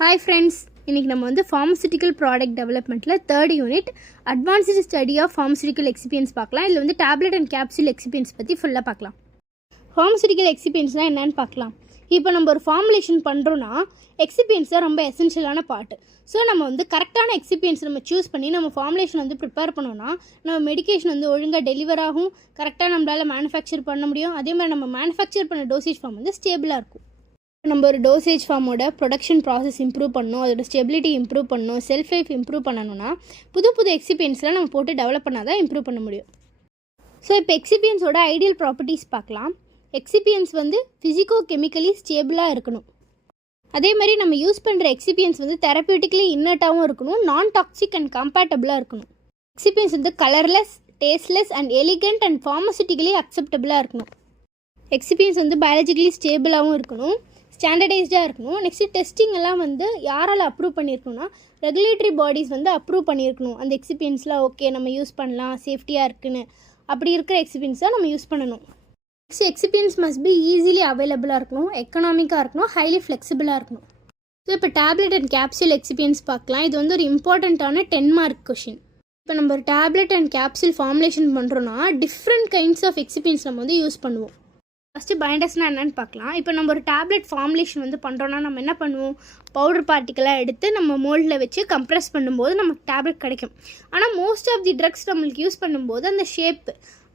Hi friends, இன்னைக்கு நம்ம வந்து pharmaceutical product developmentல third unit advanced study of pharmaceutical excipients பார்க்கலாம். இதுல வந்து tablet and capsule excipients பத்தி ஃபுல்லா பார்க்கலாம். pharmaceutical excipientsனா என்னன்னு பார்க்கலாம். இப்போ நம்ம ஒரு ஃபார்முலேஷன் பண்ணுறோன்னா எக்ஸிபியன்ஸ் தான் ரொம்ப எசென்ஷியலான பார்ட். ஸோ நம்ம வந்து கரெக்டான எக்ஸிபியன்ஸ் நம்ம சூஸ் பண்ணி நம்ம ஃபார்முலேஷன் வந்து ப்ரிப்பேர் பண்ணோன்னா நம்ம மெடிக்கேஷன் வந்து ஒழுங்காக டெலிவர் ஆகும், கரெக்டாக நம்மளால் மேனுஃபேக்சர் பண்ண முடியும். அதே மாதிரி நம்ம மேனுஃபேக்சர் பண்ண டோசேஜ் ஃபார்ம் வந்து ஸ்டேபிளாக இருக்கும். நம்ம ஒரு டோசேஜ் ஃபார்மோட ப்ரொடக்ஷன் ப்ராசஸ் இம்ப்ரூவ் பண்ணணும், அதோட ஸ்டெபிலிட்டி இம்ப்ரூவ் பண்ணணும், செல்ஃப் லைஃப் இம்ப்ரூவ் பண்ணணும்னா புது புது எக்ஸிபியன்ஸ்லாம் நம்ம போட்டு டெவலப் பண்ணால் தான் இம்ப்ரூவ் பண்ண முடியும். ஸோ இப்போ எக்ஸிபியன்ஸோட ஐடியல் ப்ராப்பர்ட்டிஸ் பார்க்கலாம். எக்ஸிபியன்ஸ் வந்து ஃபிசிக்கோ கெமிக்கலி ஸ்டேபிளாக இருக்கணும். அதே மாதிரி நம்ம யூஸ் பண்ணுற எக்ஸிபியன்ஸ் வந்து தெரப்பியூட்டிக்கலி இன்னர்ட்டாகவும் இருக்கணும், நான் டாக்ஸிக் அண்ட் கம்பேட்டபிளாக இருக்கணும். எக்ஸிபியன்ஸ் வந்து colourless, tasteless and elegant and pharmaceutically அக்செப்டபிளாக இருக்கணும். எக்ஸிபியன்ஸ் வந்து பயாலஜிக்கலி ஸ்டேபிளாகவும் இருக்கணும், ஸ்டாண்டர்டைஸ்டாக இருக்கணும். நெக்ஸ்ட்டு டெஸ்டிங் எல்லாம் வந்து யாரால் அப்ரூவ் பண்ணியிருக்கணும்னா ரெகுலேட்டரி பாடிஸ் வந்து அப்ரூவ் பண்ணியிருக்கணும். அந்த எக்ஸிபியன்ஸ்லாம் ஓகே நம்ம யூஸ் பண்ணலாம், சேஃப்டியாக இருக்குன்னு அப்படி இருக்கிற எக்ஸிபியன்ஸ் தான் நம்ம யூஸ் பண்ணணும். நெக்ஸ்ட் எக்ஸிபியன்ஸ் மஸ்ட் பி ஈஸிலி அவைலபிளாக இருக்கணும், எக்கனாமிக்காக இருக்கணும், ஹைலி ஃப்ளெக்சிபிளாக இருக்கணும். ஸோ இப்போ டேப்லெட் அண்ட் கேப்சூல் எக்ஸிபியன்ஸ் பார்க்கலாம். இது வந்து ஒரு இம்பார்ட்டண்ட்டான 10 மார்க் கொஷின். இப்போ நம்ம ஒரு டேப்லெட் அண்ட் கேப்சூல் ஃபார்முலேஷன் பண்ணுறோன்னா டிஃப்ரெண்ட் கைண்ட்ஸ் ஆஃப் எக்ஸிபியன்ஸ் நம்ம வந்து யூஸ் பண்ணுவோம். ஃபஸ்ட்டு பைண்டர்ஸ்னால் என்னென்னு பார்க்கலாம். இப்போ நம்ம ஒரு டேப்லெட் ஃபார்முலேஷன் வந்து பண்ணுறோன்னா நம்ம என்ன பண்ணுவோம், பவுடர் பார்ட்டிக்கலாக எடுத்து நம்ம மோல்டில் வச்சு கம்ப்ரெஸ் பண்ணும்போது நமக்கு டேப்லெட் கிடைக்கும். ஆனால் மோஸ்ட் ஆஃப் தி ட்ரக்ஸ் நம்மளுக்கு யூஸ் பண்ணும்போது அந்த ஷேப்,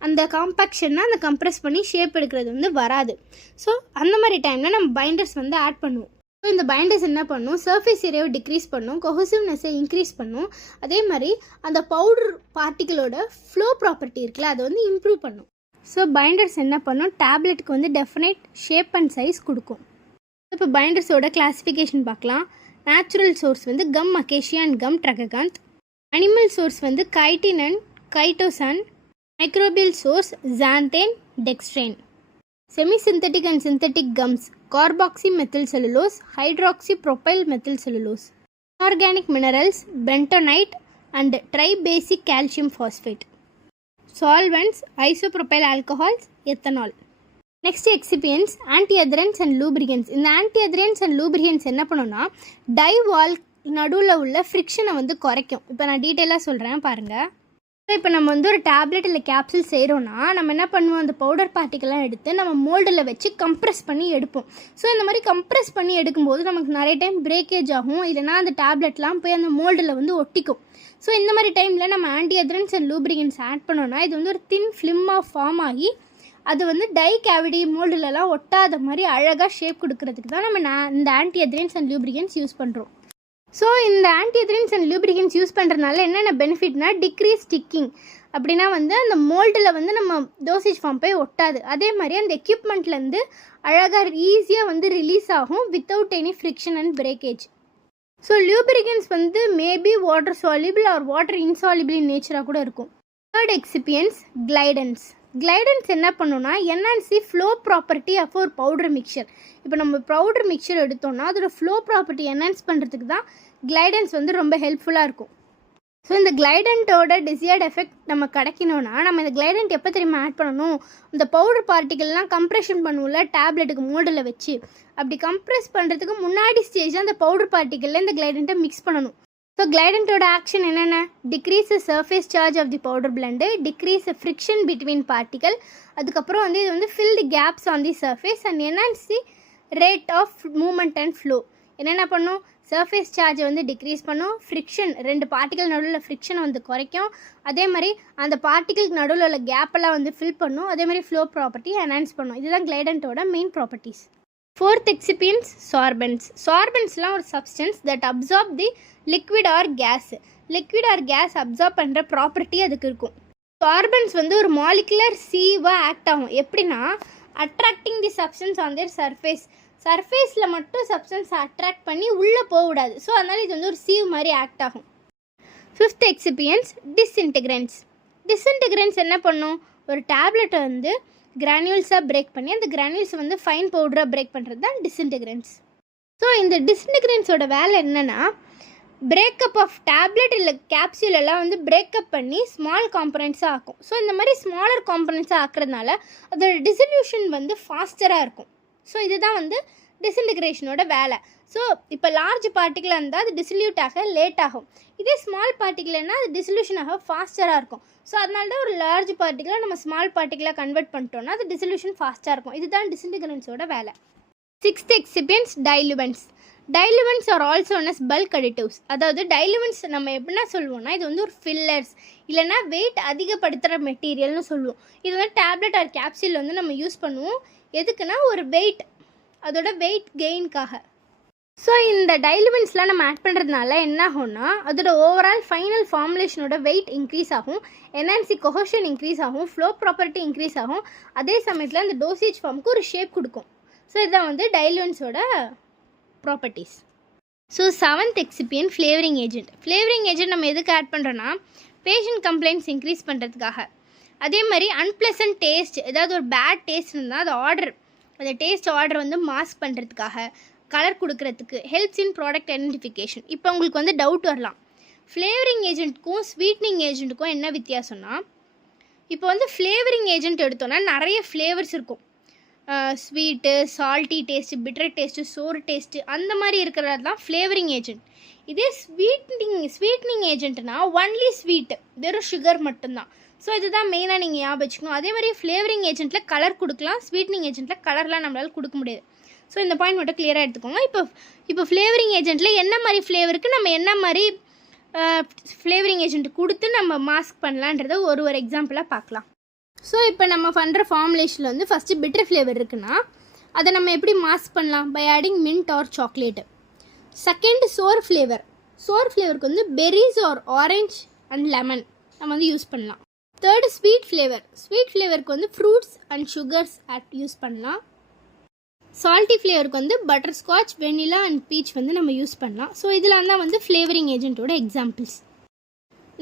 அந்த காம்பேக்ஷன்னா அந்த கம்ப்ரெஸ் பண்ணி ஷேப் எடுக்கிறது வந்து வராது. ஸோ அந்த மாதிரி டைமில் நம்ம பைண்டர்ஸ் வந்து ஆட் பண்ணுவோம். ஸோ இந்த பைண்டர்ஸ் என்ன பண்ணும், சர்ஃபேஸ் ஏரியாவை டிக்ரீஸ் பண்ணும், கொஹசிவ்னஸை இன்க்ரீஸ் பண்ணும். அதே மாதிரி அந்த பவுடர் பார்ட்டிகளோட ஃப்ளோ ப்ராப்பர்ட்டி இருக்குல்ல அதை வந்து இம்ப்ரூவ் பண்ணும். ஸோ பைண்டர்ஸ் என்ன பண்ணும், டேப்லெட்டுக்கு வந்து டெஃபினைட் ஷேப் அண்ட் சைஸ் கொடுக்கும். இப்போ பைண்டர்ஸோட கிளாஸிஃபிகேஷன் பார்க்கலாம். நேச்சுரல் சோர்ஸ் வந்து gum acacia and gum tragacanth. Animal source வந்து chitin and chitosan. Microbial source xanthine, dextrane. Semi-synthetic and synthetic gums carboxymethyl cellulose, hydroxypropyl methyl cellulose. Organic minerals bentonite and tribasic calcium phosphate. Solvents isopropyl alcohols, ethanol. Next excipients antiadherents and lubricants. இந்த antiadherents and lubricants என்ன பண்ணுன்னா tie வால் நடுவில் உள்ள ஃப்ரிக்ஷனை வந்து குறைக்கும். இப்போ நான் டீட்டெயிலாக சொல்கிறேன் பாருங்கள். இப்போ நம்ம வந்து ஒரு டேப்லெட் இல்லை கேப்சூல் செய்கிறோன்னா நம்ம என்ன பண்ணுவோம், அந்த பவுடர் பார்ட்டிக்கெல்லாம் எடுத்து நம்ம மோல்டில் வச்சு கம்ப்ரெஸ் பண்ணி எடுப்போம். ஸோ இந்த மாதிரி கம்ப்ரெஸ் பண்ணி எடுக்கும்போது நமக்கு நிறைய டைம் பிரேக்கேஜ் ஆகும், இல்லைனா அந்த டேப்லெட்லாம் போய் அந்த மோல்டில் வந்து ஒட்டிக்கும். ஸோ இந்த மாதிரி டைமில் நம்ம ஆன்டிஅதரன்ஸ் அண்ட் லூப்ரிகன்ஸ் ஆட் பண்ணோன்னா இது வந்து ஒரு தின் ஃபிலிமாக ஃபார்ம் ஆகி அது வந்து டை கேவிடி மோல்டுலலாம் ஒட்டாத மாதிரி அழகாக ஷேப் கொடுக்கறதுக்கு தான் நம்ம இந்த ஆன்டிஅதரன்ஸ் அண்ட் லூப்ரிகன்ஸ் யூஸ் பண்ணுறோம். ஸோ இந்த ஆன்டிஅதரன்ஸ் அண்ட் லூப்ரிகன்ஸ் யூஸ் பண்ணுறதுனால என்னென்ன பெனிஃபிட்னா டிக்ரீஸ் ஸ்டிக்கிங். அப்படின்னா வந்து அந்த மோல்டில் வந்து நம்ம டோசேஜ் ஃபார்ம் போய் ஒட்டாது. அதே மாதிரி அந்த எக்யூப்மெண்ட்லேருந்து அழகாக ஈஸியாக வந்து ரிலீஸ் ஆகும் without any friction and breakage. So lubricants வந்து maybe water soluble or water insoluble in நேச்சராக கூட இருக்கும். Third excipients glidants. கிளைடன்ஸ் என்ன பண்ணுன்னா என்ஹான்ஸ் ஃப்ளோ ப்ராப்பர்ட்டி ஆஃப் ஒரு பவுடர் மிக்சர். இப்போ நம்ம பவுடர் மிக்சர் எடுத்தோம்னா அதோட ஃப்ளோ ப்ராப்பர்ட்டி என்ஹான்ஸ் பண்ணுறதுக்கு தான் கிளைடன்ஸ் வந்து ரொம்ப ஹெல்ப்ஃபுல்லாக இருக்கும். ஸோ இந்த கிளைடன்ட்டோட டிசையர்ட் எஃபெக்ட் நம்ம கிடைக்கணும்னா நம்ம இந்த கிளைடன்ட் எப்போ தெரியுமா ஆட் பண்ணணும், இந்த பவுடர் பார்ட்டிகல்லாம் கம்ப்ரெஷன் பண்ணுவோம்ல டேப்லெட்டுக்கு மோல்டில் வச்சு, அப்படி கம்ப்ரெஸ் பண்ணுறதுக்கு முன்னாடி ஸ்டேஜ் அந்த பவுடர் பார்ட்டிகளில் இந்த கிளைடன்ட்டை மிக்ஸ் பண்ணணும். ஸோ கிளைடன்ட்டோட ஆக்ஷன் என்னென்ன, decrease surface charge of the powder blend, decrease friction between particle, அதுக்கப்புறம் வந்து இது வந்து fill the gaps on the surface and enhance the rate of movement and flow. என்னென்ன பண்ணும், சர்ஃபேஸ் சார்ஜை வந்து டிக்ரீஸ் பண்ணும், ஃப்ரிக்ஷன் ரெண்டு பார்ட்டிகல் நடுவில் ஃப்ரிக்ஷனை வந்து குறைக்கும், அதே மாதிரி அந்த பார்ட்டிகளுக்கு நடுவில் உள்ள கேப்பெல்லாம் வந்து ஃபில் பண்ணும், அதே மாதிரி ஃப்ளோ ப்ராப்பர்ட்டி என்ஹான்ஸ் பண்ணும். இதுதான் கிளைடன்ட்டோட main properties. Fourth excipients sorbents. சார்பன்ஸ்லாம் ஒரு substance that absorb the liquid or gas. Liquid or gas absorb பண்ணுற ப்ராப்பர்ட்டி அதுக்கு இருக்கும். சார்பன்ஸ் வந்து ஒரு மாலிகுலர் சீவாக ஆக்ட் ஆகும். எப்படின்னா attracting the substance on their surface. சர்ஃபேஸில் மட்டும் சப்ஸ்டன்ஸ் அட்ராக்ட் பண்ணி உள்ளே போகக்கூடாது. ஸோ அதனால் இது வந்து ஒரு சீவ் மாதிரி ஆக்ட் ஆகும். ஃபிஃப்த் எக்ஸிபியன்ஸ் டிஸ்இன்டிகிரன்ஸ். டிஸ்இன்டிகிரன்ஸ் என்ன பண்ணும், ஒரு டேப்லெட்டை வந்து கிரானியூல்ஸாக பிரேக் பண்ணி அந்த கிரானியூல்ஸை வந்து ஃபைன் பவுடராக பிரேக் பண்ணுறது தான் டிஸ்இன்டிகிரன்ஸ். ஸோ இந்த டிஸ்இன்டிகிரன்ஸோட வேலை என்னென்னா பிரேக்கப் ஆஃப் டேப்லெட் இல்லை கேப்சூல் எல்லாம் வந்து பிரேக்கப் பண்ணி ஸ்மால் காம்பனன்ட்ஸாக ஆக்கும். ஸோ இந்த மாதிரி ஸ்மாலர் காம்பனன்ட்ஸாக ஆக்குறதுனால அதோட டிசல்யூஷன் வந்து ஃபாஸ்டராக இருக்கும். ஸோ இதுதான் வந்து டிஸ்இன்டிகிரேஷனோட வேலை. ஸோ இப்போ லார்ஜ் பார்ட்டிகிளாக இருந்தால் அது டிசல்யூட் ஆக லேட் ஆகும். இதே ஸ்மால் பார்ட்டிகிள்னா அது டிசல்யூஷன் ஆக ஃபாஸ்டராக இருக்கும். ஸோ அதனால தான் ஒரு லார்ஜ் பார்ட்டிகிளை நம்ம ஸ்மால் பார்ட்டிகிளாக கன்வெர்ட் பண்ணிட்டோம்னா அது டிசல்யூஷன் ஃபாஸ்ட்டாக இருக்கும். இதுதான் டிஸ்இன்டிகிரன்ஸோட வேலை. 6th excipients diluents. Diluents are also known as bulk additives. அதாவது டைலுவன்ட்ஸ் நம்ம எப்படின்னா சொல்லுவோம்னா இது வந்து ஒரு ஃபில்லர்ஸ் இல்லைனா வெயிட் அதிகப்படுத்துகிற மெட்டீரியல்னு சொல்லுவோம். இது வந்து டேப்லெட் ஆர் கேப்சூல் வந்து நம்ம யூஸ் பண்ணுவோம். எதுக்குன்னா ஒரு வெயிட், அதோட வெயிட் கெயின்காக. ஸோ இந்த டைலுவன்ட்ஸ்லாம் நம்ம ஆட் பண்ணுறதுனால என்ன ஆகும்னா அதோட ஓவரால் ஃபைனல் ஃபார்முலேஷனோட வெயிட் இன்க்ரீஸ் ஆகும், என்ஹான்சி கொஹஷன் இன்க்ரீஸ் ஆகும், ஃப்ளோ ப்ராப்பர்ட்டி இன்க்ரீஸ் ஆகும். அதே சமயத்தில் அந்த டோசேஜ் ஃபார்முக்கு ஒரு ஷேப் கொடுக்கும். ஸோ இதுதான் வந்து டைலுவன்ட்ஸோட properties. So 7th excipient flavouring agent. Flavouring agent நம்ம எதுக்கு ஆட் பண்ணுறோன்னா பேஷண்ட் கம்ப்ளைண்ட்ஸ் இன்க்ரீஸ் பண்ணுறதுக்காக. அதே மாதிரி அன்பிளசன்ட் டேஸ்ட், ஏதாவது ஒரு பேட் டேஸ்ட் இருந்தால் அந்த டேஸ்ட் ஆர்டர் வந்து மாஸ்க் பண்ணுறதுக்காக, கலர் கொடுக்கறதுக்கு, ஹெல்ப்ஸ் இன் ப்ராடக்ட் ஐடென்டிஃபிகேஷன். இப்போ உங்களுக்கு வந்து டவுட் வரலாம், ஃப்ளேவரிங் ஏஜென்ட்டுக்கும் ஸ்வீட்னிங் ஏஜென்ட்டுக்கும் என்ன வித்தியாசம்னா, இப்போ வந்து ஃப்ளேவரிங் ஏஜென்ட் எடுத்தோன்னா நிறைய ஃப்ளேவர்ஸ் இருக்கும். Sweet, salty taste, bitter taste, sour taste, அந்த மாதிரி இருக்கிறது தான் ஃப்ளேவரிங் ஏஜென்ட். இதே ஸ்வீட்னிங் ஏஜென்ட்னா ஒன்லி ஸ்வீட்டு, வெறும் சுகர் மட்டும்தான். ஸோ இதுதான் மெயினாக நீங்கள் ஞாபகம் வச்சுக்கணும். அதே மாதிரி ஃப்ளேவரிங் ஏஜென்ட்டில் கலர் கொடுக்கலாம், ஸ்வீட்னிங் ஏஜென்ட்டில் கலர்லாம் நம்மளால் கொடுக்க முடியாது. ஸோ இந்த பாயிண்ட் மட்டும் கிளியராக எடுத்துக்கோங்க. இப்போ ஃப்ளேவரிங் ஏஜென்ட்டில் என்ன மாதிரி ஃப்ளேவருக்கு நம்ம என்ன மாதிரி ஃப்ளேவரிங் ஏஜென்ட் கொடுத்து நம்ம மாஸ்க் பண்ணலான்றத ஒரு எக்ஸாம்பிளாக பார்க்கலாம். ஸோ இப்போ நம்ம பண்ணுற ஃபார்முலேஷனில் வந்து ஃபஸ்ட்டு பிட்டர் ஃப்ளேவர் இருக்குன்னா அதை நம்ம எப்படி மாஸ்க் பண்ணலாம்? By adding mint or chocolate. Second sour ஃப்ளேவருக்கு வந்து berries or orange and lemon நம்ம வந்து யூஸ் பண்ணலாம். தேர்டு ஸ்வீட் ஃப்ளேவருக்கு வந்து ஃப்ரூட்ஸ் அண்ட் சுகர்ஸ் யூஸ் பண்ணலாம். சால்ட்டி ஃப்ளேவருக்கு வந்து butterscotch, vanilla and peach வந்து நம்ம யூஸ் பண்ணலாம். ஸோ இதெல்லாம் தான் வந்து ஃப்ளேவரிங் ஏஜென்ட்டோட examples.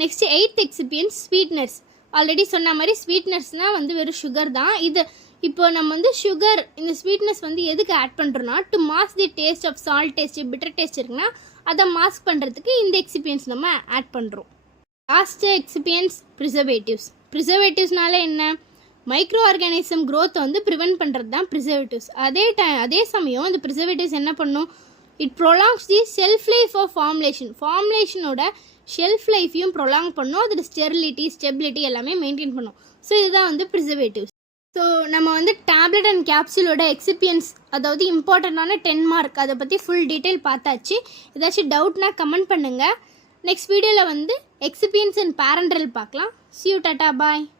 Next 8th excipient sweeteners. Already சொன்ன மாதிரி ஸ்வீட்னர்ஸ்னால் வந்து வெறும் சுகர் தான். இது இப்போ நம்ம வந்து சுகர் இந்த ஸ்வீட்னஸ் வந்து எதுக்கு ஆட் பண்ணுறோன்னா to mask the taste of salt taste, bitter taste இருக்குன்னா அதை மாஸ்க் பண்ணுறதுக்கு இந்த எக்ஸிபியன்ஸ் நம்ம ஆட் பண்ணுறோம். லாஸ்ட் எக்ஸிபியன்ஸ் ப்ரிசர்வேட்டிவ்ஸ்னால என்ன? மைக்ரோ ஆர்கானிசம் க்ரோத்தை வந்து ப்ரிவென்ட் பண்ணுறது தான் ப்ரிசர்வேட்டிவ்ஸ். அதே சமயம் இந்த ப்ரிசர்வேட்டிவ்ஸ் என்ன பண்ணும்? It prolongs the self life of ஃபார்முலேஷனோட ஷெல்ஃப் லைஃப்பையும் ப்ரொலாங் பண்ணும், அதோட ஸ்டெபிலிட்டி எல்லாமே மெயின்டைன் பண்ணும். ஸோ இதுதான் வந்து ப்ரிசர்வேட்டிவ்ஸ். ஸோ நம்ம வந்து டேப்லெட் அண்ட் கேப்சூலோட எக்ஸிபியன்ஸ், அதாவது இம்பார்ட்டண்ட்டான 10 மார்க் அதை பற்றி ஃபுல் டீட்டெயில் பார்த்தாச்சு. ஏதாச்சும் டவுட்னா கமெண்ட் பண்ணுங்கள். நெக்ஸ்ட் வீடியோவில் வந்து எக்ஸிபியன்ஸ் அண்ட் பேரண்டல் பார்க்கலாம். See you, tata, bye.